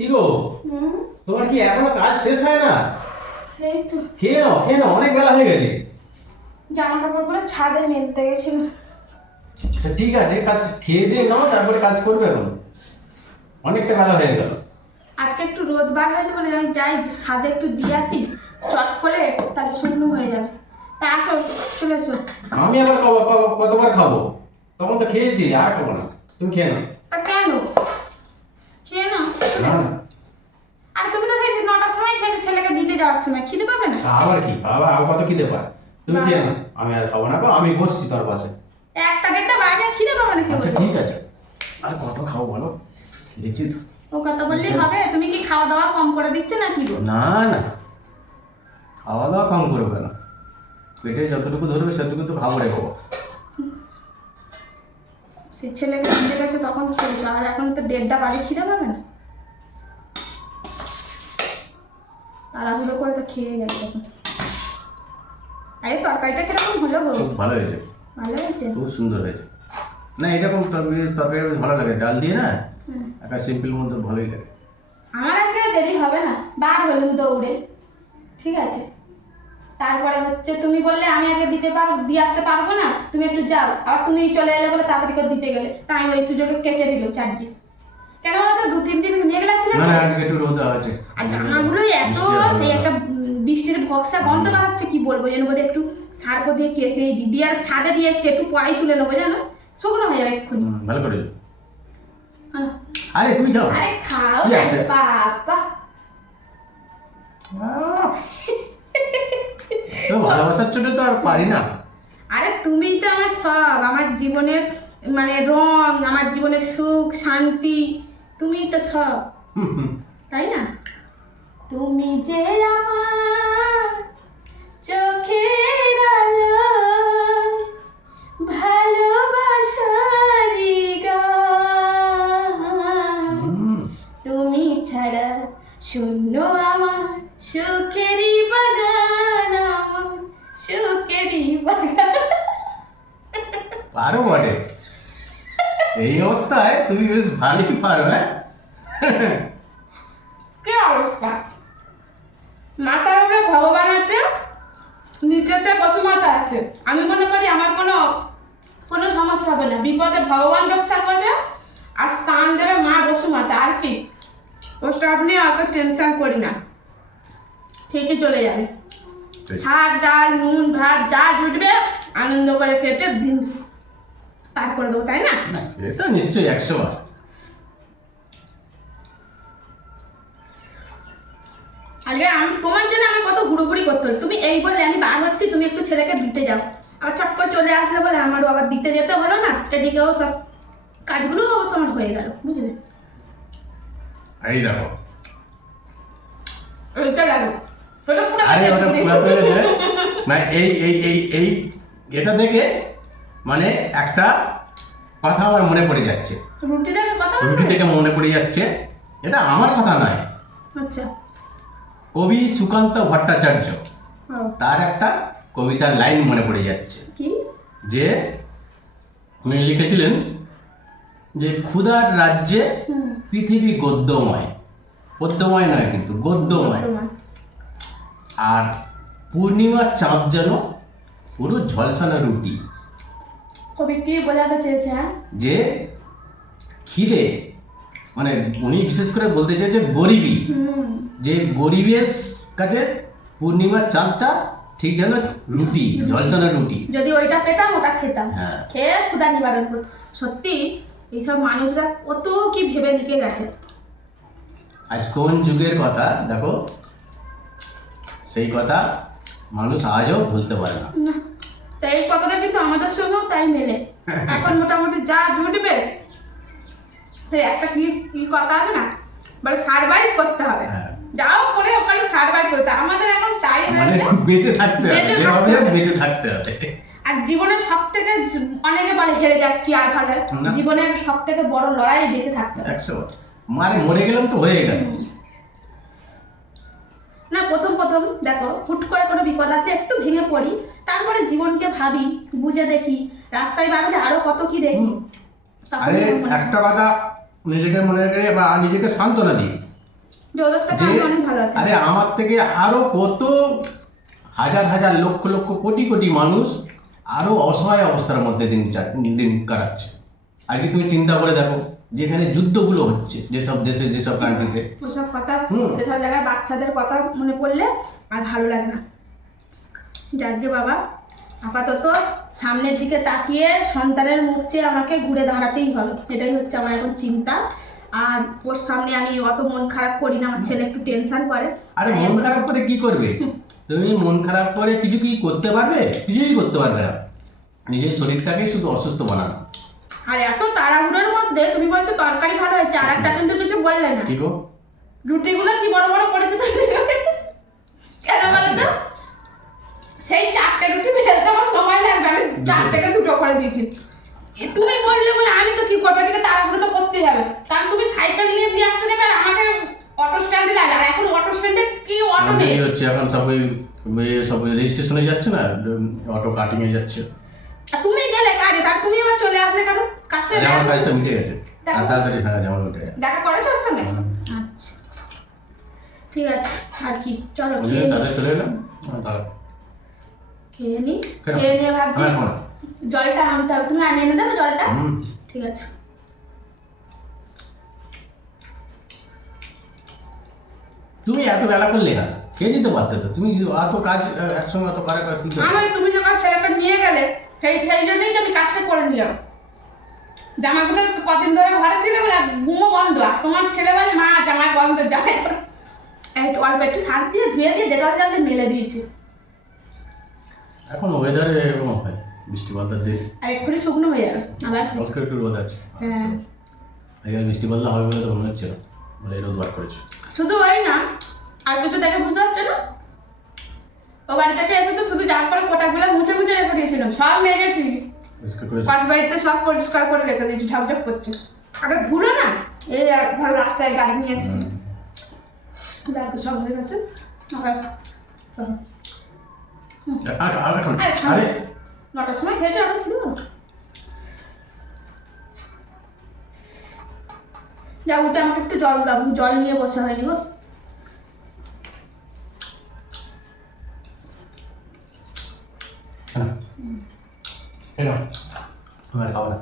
কি গো, তোমার কি এখনো কাজ শেষ হয় না? এই তো খেয়ে নাও, অনেক বেলা হয়ে গেছে। জামা কাপড়গুলো ছাদে মেলতে গেছিল। আচ্ছা, ঠিক আছে, কাজ খেয়ে দিয়ে নাও, তারপরে কাজ করবে। এখন অনেকটা বেলা হয়ে গেল। আজকে একটু রোদ বার হয়েছে বলে আমি যাই ছাদে একটু দিয়ে আসি, চট করে তাহলে শুকনো হয়ে যাবে। তা আসো, চলে এসো। আমি আবার কতবার খাবো? তখন তো খেয়েছি, আর খাবো না। তুমি খেয়ে নাও। তা কেন খেয়ে নাও, চলে না, এসো। আর তুমি তো সেই 9টার সময় খেয়েছো, ছেলেকে দিতে যাওয়ার সময় খিদে পাবে না? আবার কি, আবার কত খিদে পায়। তুমি খেয়ে নাও, আমি আর খাবো না। আমি বসছি তোর পাশে। 1টা 1:30 বাজে, খিদে পাবে না? কি আচ্ছা, বলছো? ঠিক আছে। আর কত খাও বলো, দেখছি তো। ও কথা বললেই হবে? তুমি কি খাওয়া দাওয়া কম করে দিচ্ছ নাকি গো? না না, খাওয়া দাওয়া কম করবে না। পেটে যতটুকু ধরবে সেটুকু তো খাবো রে বাবা। সে ছেলেকে দিতে গেছে তখন খেয়েছো, আর এখন তো 1:30 বাজে, খিদে পাবে না? তাড়াহুড়ো করে তো খেয়ে গেছে তখন। আরে তরকারিটা কিরকম হলো গো? খুব ভালো হয়েছে, ভালো হয়েছে? খুব সুন্দর হয়েছে। না, এরকম তরকারি বেশ ভালো লাগে, ডাল দিয়ে না, হুম। একটা সিম্পল মতো ভালোই লাগে। আমার আজকে দেরি হবে না, বার হলুম দৌড়ে, ঠিক আছে। তারপরে হচ্ছে তুমি বললে আমি আজকে দিয়ে আসতে পারবো না, তুমি একটু যাও, আবার তুমি চলে এলে বলে তাড়াতাড়ি করে দিতে গেলে, তাই ওই সুযোগে কেচে দিলাম চারটি। কেন বলতো 2-3 দিন মেঘলা ছিল না তো। না, আজকে একটু রোদ আছে। আর জামাগুলো এত সেই একটা বৃষ্টির ভক্সা গন্ধ বাড়াচ্ছে, কি বলবো, যেন বলে একটু সার্প দিয়ে কেচে দিদি, আর ছাদে দিয়ে এসছে, একটু পরেই তুলে নেবো জানো, শুকনো হয়ে যাবে এক্ষুনি। ভালো করেছো। আনো। আরে তুমি যাও। আরে খাও কি না আছে? বাবা। তো ভালোবাসার জন্য তো আর পারি না। আরে তুমি তো আমার সব, আমার জীবনের মানে রং, আমার জীবনের সুখ শান্তি, তুমি তো সব, হুম। তাই না? তুমি যে আমার চোখের আলো, ভালোবাসারই গান, হুম। তুমি ছাড়া শূন্য আমার সুখেরই বাগান, আমার সুখেরই বাগান। পারো বটে, এই অবস্থায় তুমি বেশ ভালোই পারো। হ্যাঁ, কি অবস্থা! মাথার উপরে ভগবান আছে, নিচেতে পশু মাতা আছে। আমি মনে করি আমার কোনো কোনো সমস্যা হবে না, বিপদে ভগবান রক্ষা করবে, আর স্থান দেবে মা বসুমাতা, আর কি। ওটা আপনি অত টেনশন করি না, ঠিকই চলে যাবে। ঠিক। শাক ডাল নুন ভাত যা জুটবে আনন্দ করে কেটে দিন পার করে দেবো, তাই না? না, সেটা নিশ্চয়ই 100 বার। আগে আমি তোমার জন্য আমার কত ঘুরোঘুরি করতে হলো, তুমি এই বললে আমি বার হচ্ছি, তুমি একটু ছেলেকে দিতে যাও, আর চট করে চলে আসলে বলে আমারও আবার দিতে যেতে হলো না, এদিকেও সব কাজগুলো অবশ্য আমার হয়ে গেল, বুঝলে? এই দেখো, ওইটা লাগো, ওটা পুরো আরে ওটা পুরো করে দেবে না। এই এটা দেখে মানে একটা কথা আমার মনে পড়ে যাচ্ছে। রুটি দেখে কথা রুটি বলবে? থেকে মনে পড়ে যাচ্ছে, এটা আমার কথা নয়, আচ্ছা। কবি সুকান্ত ভট্টাচার্য, ও, তার একটা কবিতার লাইন মনে পড়ে যাচ্ছে, কি? যে উনি লিখেছিলেন যে ক্ষুধার রাজ্যে হুম, পৃথিবী গদ্যময়, পদ্যময় নয় কিন্তু গদ্যময়, তোমার। আর পূর্ণিমার চাঁদ যেন পুরো ঝলসানো রুটি। কবি কি বোঝাতে চেয়েছে? হ্যাঁ, যে খিদে, মানে উনি বিশেষ করে বলতে চাইছে গরিবী, হুম, যে গরিবের কাছে পূর্ণিমার চাঁদটা ঠিক যেন রুটি, ঝলসানো রুটি। যদি ওইটা পেতাম ওটা খেতাম, হ্যাঁ। খেয়ে ক্ষুধা নিবারণ করত। সত্যি এইসব মানুষরা কত কি ভেবে লিখে গেছে। আজ কোন যুগের কথা দেখো, সেই কথা মানুষ আজও ভুলতে পারে না। না, তো এই কথাটা কিন্তু আমাদের সঙ্গেও তাই মেলে। এখন মোটামুটি যা জুটবে, সেই একটা কি কি কথা আছে না, বলে সার্ভাইভ করতে হবে, হ্যাঁ। যাও করে ওখানে সার্ভাইভ করতে হবে। আমাদের এখন টাইম মানে হয়েছে বেঁচে থাকতে হবে, বেঁচে যেভাবে থাকতে হবে। বেঁচে থাকতে হবে। আর জীবনের সব থেকে অনেকে বলে হেরে যাচ্ছি, আর ভালো না। জীবনের সব থেকে বড় লড়াই বেঁচে থাকতে হবে। 100 মানে মরে গেলাম তো হয়ে গেল। না, প্রথম প্রথম দেখো হুট করে কোনো বিপদ আসে একটু ভেঙে পড়ি, তারপরে জীবনকে ভাবি, বুঝে দেখি, রাস্তায় বাড়লে আরো কত কি দেখি, তখন আরে মনে হয়। একটা কথা নিজেকে মনে করে বা নিজেকে সান্ত্বনা দিই, যে ওদের থেকে যে আমি অনেক ভালো আছি। আরে আমার থেকে আরো কত হাজার হাজার লক্ষ লক্ষ কোটি কোটি মানুষ আরো অসহায় অবস্থার মধ্যে দিন কাটাচ্ছে। আগে তুমি চিন্তা করে দেখো, যেখানে যুদ্ধগুলো হচ্ছে যেসব দেশে, যেসব কান্ট্রিতে, ওসব কথা, হুম। সেসব জায়গায় বাচ্চাদের কথা মনে পড়লে আর ভালো লাগে না। যাকে বাবা, আপাতত সামনের দিকে তাকিয়ে সন্তানের মুখ চেয়ে আমাকে ঘুরে দাঁড়াতেই হবে, এটাই হচ্ছে আমার এখন চিন্তা। আর ওর সামনে আমি অত মন খারাপ করি না, আমার ছেলে একটু টেনশন করে। আরে মন খারাপ করে কি করবে? তুমি মন খারাপ করে কিছু কি করতে পারবে? কিছুই করতে পারবে না। নিজের শরীরটাকে শুধু অসুস্থ বানানো। আর এত তাড়াহুড়োর মধ্যে তুমি বলছো তরকারি ভালো হয়েছে, আর একটা কিন্তু কিছু বললে না। কি গো? রুটিগুলো কি বড় বড় করেছে তুমি? কেন বলো তো? সেই 4টে রুটি বেলতে আমার সময় লাগবে, আমি 4 থেকে 2টো করে দিয়েছি। তুমি বললে বলে আমি তো কি করবো, এদিকে তাড়াহুড়ো তো করতেই হবে। কারণ তুমি সাইকেল নিয়ে দিয়ে আসতে দেবে, আর আমাকে অটো স্ট্যান্ডে লাগে। আর এখন অটো স্ট্যান্ডে কি অটো নেই। এই হচ্ছে এখন সব রেজিস্ট্রেশনে যাচ্ছে না, অটো কাটিং এ যাচ্ছে। আর তুমি গেলে কাজে, তার তুমি আবার চলে আসলে কেন? কাছে আরে আমার কাজটা মিটে গেছে, দেখো। আশা করি হ্যাঁ যেমন মিটে গেছে। দেখা করেছো ওর সঙ্গে? হুম। আচ্ছা ঠিক আছে, আর কি, চলো বুঝলে, খেয়ে নি। তাহলে চলে এলাম। তাহলে খেয়ে নি, কেন? খেয়ে নিয়ে ভাবছি আমি এখন না। জলটা আনতে হবে। তুমি আনিয়ে এনে দেবে জলটা? হুম। ঠিক আছে। তুমি এত বেলা করলে না, খেয়ে নিতে পারতে তো। তুমি এত কাজ একসঙ্গে এত করে কি করবে? আমার তুমি যখন ছেলেকে নিয়ে গেলে সেই জন্যই তো আমি কাজটা করে নিলাম। জামাগুলো তো কদিন ধরে ঘরে ছিল বলে গুমো গন্ধ, আর তোমার ছেলে বলে মা জামায় গন্ধ, জামাই একটু অল্প একটু সার দিয়ে ধুয়ে দিয়ে ডেটল জল দিয়ে মেলে দিয়েছি। এখন ওয়েদারে এরকম হয়, বৃষ্টি বাদলার দিন আর এক্ষুনি শুকনো হয়ে যাবে আবার। আজকে একটু রোদ আছে। হ্যাঁ, এখানে বৃষ্টি বাদলা হবে বলে তো মনে হচ্ছে না, বলে এই রোদ বার করেছে। শুধু ওই না, আর কিছু দেখে বুঝতে পারছো না? ও বাড়ি থেকে এসে তো শুধু যার করে কোটাগুলো মুছে মুছে রেখে দিয়েছিলাম, সব মেজেছি। পরিষ্কার করেছে। পাশ বাড়িতে সব পরিষ্কার করে রেখে দিয়েছি, ঝকঝক করছে। আগে ধুলো না, এই ধর রাস্তায় গাড়ি নিয়ে এসেছি, দেখো সব হয়ে গেছে। আবার আর এখন আরে আরে 9টার সময় খেয়েছো, এখন খেতে পারো? যা উঠে আমাকে একটু জল দাও, জল নিয়ে বসে হয়নি গো। কেন? আমার খাবো না।